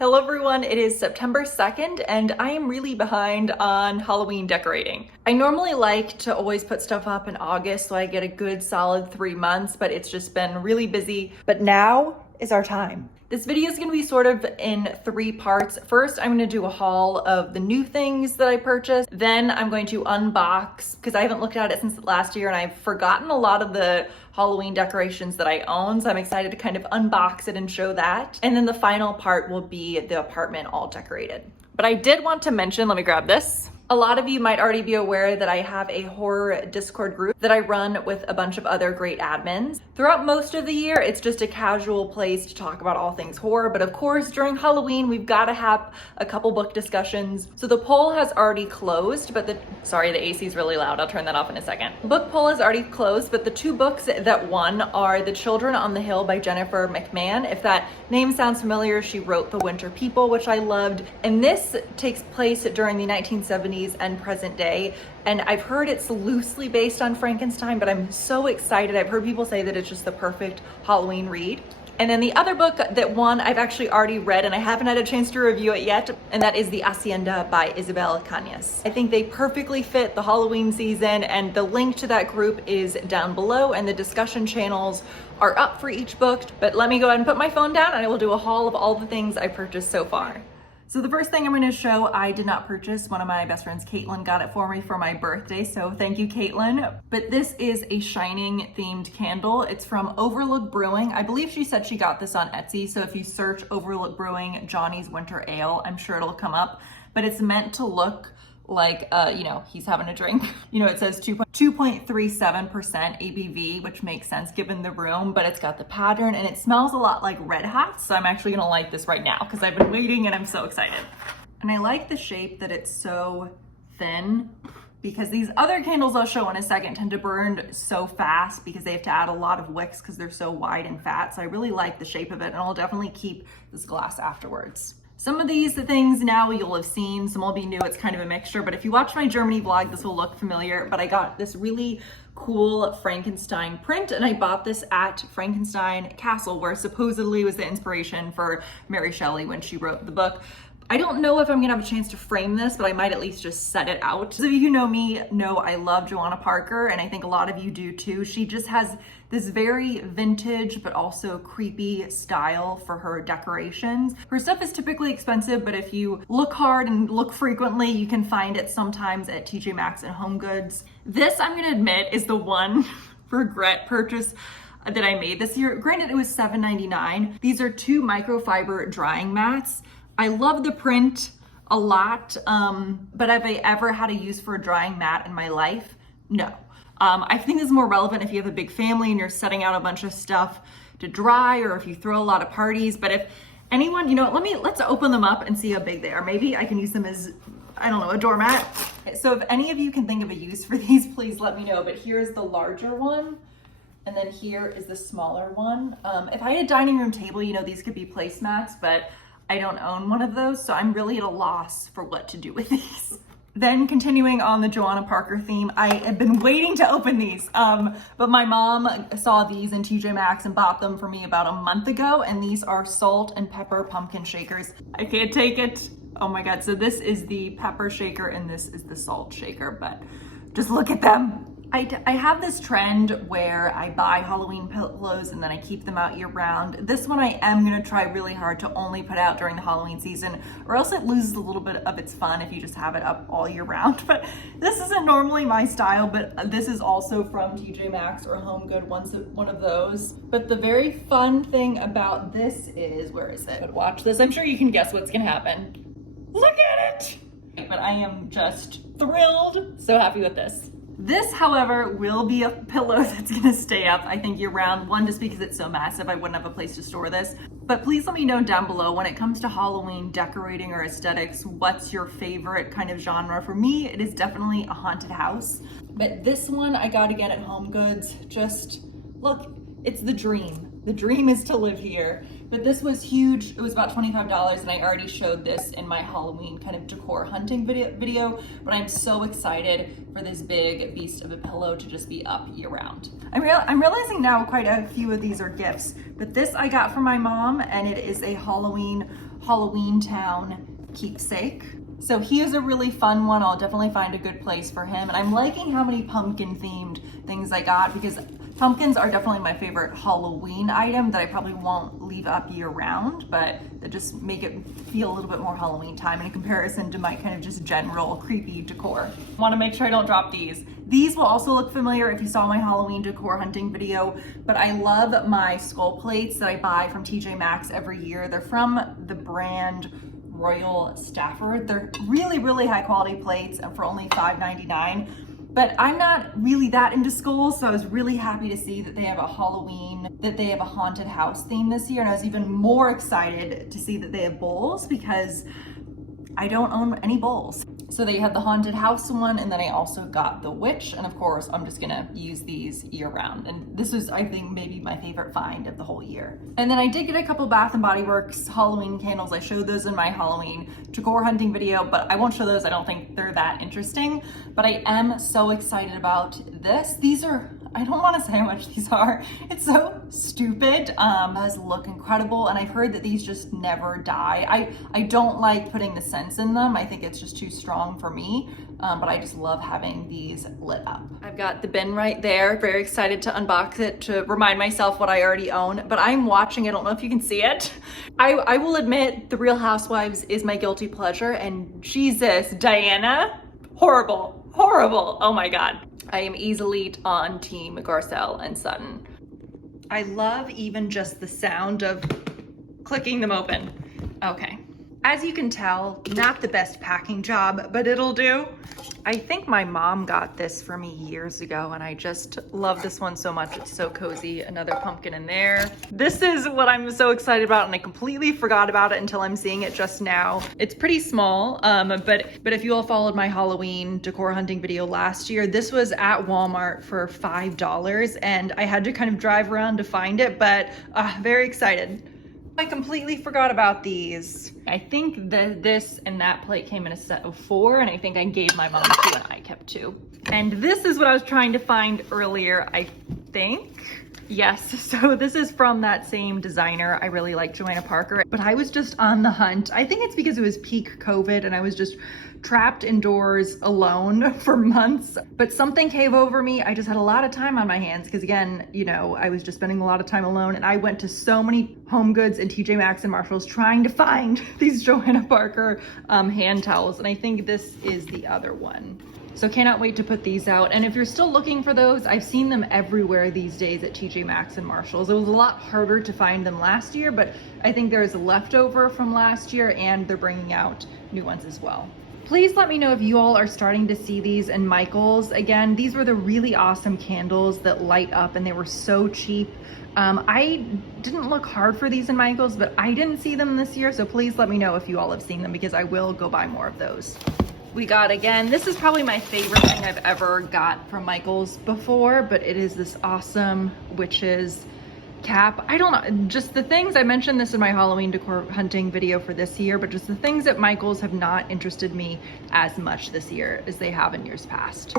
Hello everyone, it is September 2nd and I am really behind on Halloween decorating. I normally like to always put stuff up in August so I get a good solid 3 months, but it's just been really busy. But now is our time. This video is going to be sort of in 3 parts. First, I'm going to do a haul of the new things that I purchased. Then I'm going to unbox, because I haven't looked at it since last year and I've forgotten a lot of the Halloween decorations that I own. So I'm excited to kind of unbox it and show that. And then the final part will be the apartment all decorated. But I did want to mention, let me grab this. A lot of you might already be aware that I have a horror Discord group that I run with a bunch of other great admins. Throughout most of the year, it's just a casual place to talk about all things horror, but of course, during Halloween, we've got to have a couple book discussions. So the poll has already closed, but sorry, the AC is really loud. I'll turn that off in a second. Book poll has already closed, but the 2 books that won are The Children on the Hill by Jennifer McMahon. If that name sounds familiar, she wrote The Winter People, which I loved. And this takes place during the 1970s and present day, and I've heard it's loosely based on Frankenstein, but I'm so excited. I've heard people say that it's just the perfect Halloween read. And then the other book that won, I've actually already read and I haven't had a chance to review it yet, and that is The Hacienda by Isabel Cañas. I think they perfectly fit the Halloween season, and the link to that group is down below, and the discussion channels are up for each book. But let me go ahead and put my phone down and I will do a haul of all the things I purchased so far. So the first thing I'm going to show, I did not purchase. One of my best friends, Caitlin, got it for me for my birthday, so thank you, Caitlin. But this is a Shining themed candle. It's from Overlook Brewing. I believe she said she got this on Etsy, so if you search Overlook Brewing Johnny's Winter Ale, I'm sure it'll come up. But it's meant to look like, he's having a drink. It says 2.37% ABV, which makes sense given the room, but it's got the pattern and it smells a lot like Red Hot. So I'm actually gonna light this right now because I've been waiting and I'm so excited. And I like the shape that it's so thin, because these other candles I'll show in a second tend to burn so fast because they have to add a lot of wicks because they're so wide and fat. So I really like the shape of it, and I'll definitely keep this glass afterwards. Some of these things now you'll have seen, some will be new, it's kind of a mixture, but if you watch my Germany vlog, this will look familiar. But I got this really cool Frankenstein print, and I bought this at Frankenstein Castle, where supposedly was the inspiration for Mary Shelley when she wrote the book. I don't know if I'm gonna have a chance to frame this, but I might at least just set it out. So you who know me know I love Joanna Parker, and I think a lot of you do too. She just has this very vintage but also creepy style for her decorations. Her stuff is typically expensive, but if you look hard and look frequently, you can find it sometimes at TJ Maxx and Home Goods. This, I'm gonna admit, is the one regret purchase that I made this year. Granted, it was $7.99. These are 2 microfiber drying mats. I love the print a lot, but have I ever had a use for a drying mat in my life? No. I think this is more relevant if you have a big family and you're setting out a bunch of stuff to dry, or if you throw a lot of parties. But if anyone, let's open them up and see how big they are. Maybe I can use them as, I don't know, a doormat. So if any of you can think of a use for these, please let me know. But here's the larger one, and then here is the smaller one. If I had a dining room table, these could be placemats, but I don't own one of those, so I'm really at a loss for what to do with these. Then continuing on the Joanna Parker theme, I have been waiting to open these, but my mom saw these in TJ Maxx and bought them for me about a month ago, and these are salt and pepper pumpkin shakers. I can't take it. Oh my God, so this is the pepper shaker and this is the salt shaker, but just look at them. I have this trend where I buy Halloween pillows and then I keep them out year round. This one I am gonna try really hard to only put out during the Halloween season, or else it loses a little bit of its fun if you just have it up all year round. But this isn't normally my style, but this is also from TJ Maxx or Home Good, one of those. But the very fun thing about this is, where is it? But watch this, I'm sure you can guess what's gonna happen. Look at it! But I am just thrilled, so happy with this. This, however, will be a pillow that's gonna stay up, I think, year round. One, just because it's so massive, I wouldn't have a place to store this. But please let me know down below, when it comes to Halloween decorating or aesthetics, what's your favorite kind of genre? For me, it is definitely a haunted house. But this one I got again at Home Goods. Just look, it's the dream. The dream is to live here. But this was huge. It was about $25, and I already showed this in my Halloween kind of decor hunting video, but I'm so excited for this big beast of a pillow to just be up year round. I'm realizing now quite a few of these are gifts, but this I got from my mom, and it is a Halloween Halloween Town keepsake. So he is a really fun one. I'll definitely find a good place for him. And I'm liking how many pumpkin themed things I got, because pumpkins are definitely my favorite Halloween item that I probably won't leave up year round, but that just make it feel a little bit more Halloween time in comparison to my kind of just general creepy decor. Want to make sure I don't drop these. These will also look familiar if you saw my Halloween decor hunting video, but I love my skull plates that I buy from TJ Maxx every year. They're from the brand Royal Stafford. They're really, really high quality plates and for only $5.99. But I'm not really that into skulls, so I was really happy to see that they have a haunted house theme this year. And I was even more excited to see that they have bowls, because I don't own any bowls. So they had the haunted house one, and then I also got the witch. And of course, I'm just gonna use these year round. And this was, I think, maybe my favorite find of the whole year. And then I did get a couple Bath & Body Works Halloween candles. I showed those in my Halloween decor hunting video, but I won't show those. I don't think they're that interesting. But I am so excited about this. These are, I don't want to say how much these are. It's so stupid. Does look incredible, and I've heard that these just never die. I don't like putting the scents in them. I think it's just too strong for me, but I just love having these lit up. I've got the bin right there. Very excited to unbox it to remind myself what I already own, but I'm watching. I don't know if you can see it. I will admit, The Real Housewives is my guilty pleasure, and Jesus, Diana, horrible, horrible. Oh my God. I am easily on team Garcelle and Sutton. I love even just the sound of clicking them open. Okay. As you can tell, not the best packing job, but it'll do. I think my mom got this for me years ago, and I just love this one so much. It's so cozy. Another pumpkin in there. This is what I'm so excited about, and I completely forgot about it until I'm seeing it just now. It's pretty small, but if you all followed my Halloween decor hunting video last year, this was at Walmart for $5, and I had to kind of drive around to find it, but very excited. I completely forgot about these. I think that this and that plate came in a set of 4, and I think I gave my mom 2 and I kept 2. And this is what I was trying to find earlier, I think. Yes, so this is from that same designer. I really like Joanna Parker, but I was just on the hunt. I think it's because it was peak COVID and I was just trapped indoors alone for months, but something came over me. I just had a lot of time on my hands because, again, you know, I was just spending a lot of time alone, and I went to so many Home Goods and TJ Maxx and Marshalls trying to find these Joanna Parker hand towels, and I think this is the other one. So cannot wait to put these out. And if you're still looking for those, I've seen them everywhere these days at TJ Maxx and Marshalls. It was a lot harder to find them last year, but I think there's a leftover from last year, and they're bringing out new ones as well. Please let me know if you all are starting to see these in Michael's. Again, these were the really awesome candles that light up, and they were so cheap. I didn't look hard for these in Michael's, but I didn't see them this year, so please let me know if you all have seen them, because I will go buy more of those. We got, again, this is probably my favorite thing I've ever got from Michael's before, but it is this awesome witch's cap. I don't know, just the things, I mentioned this in my Halloween decor hunting video for this year, but just the things at Michael's have not interested me as much this year as they have in years past.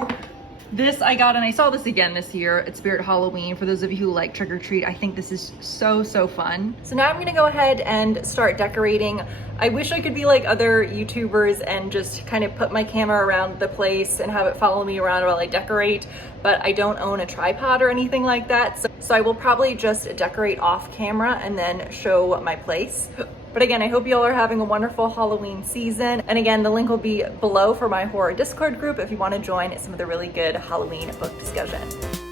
This I got, and I saw this again this year at Spirit Halloween. For those of you who like trick or treat, I think this is so, so fun. So now I'm gonna go ahead and start decorating. I wish I could be like other YouTubers and just kind of put my camera around the place and have it follow me around while I decorate, but I don't own a tripod or anything like that. So I will probably just decorate off camera and then show my place. But again, I hope you all are having a wonderful Halloween season. And again, the link will be below for my horror Discord group if you want to join some of the really good Halloween book discussion.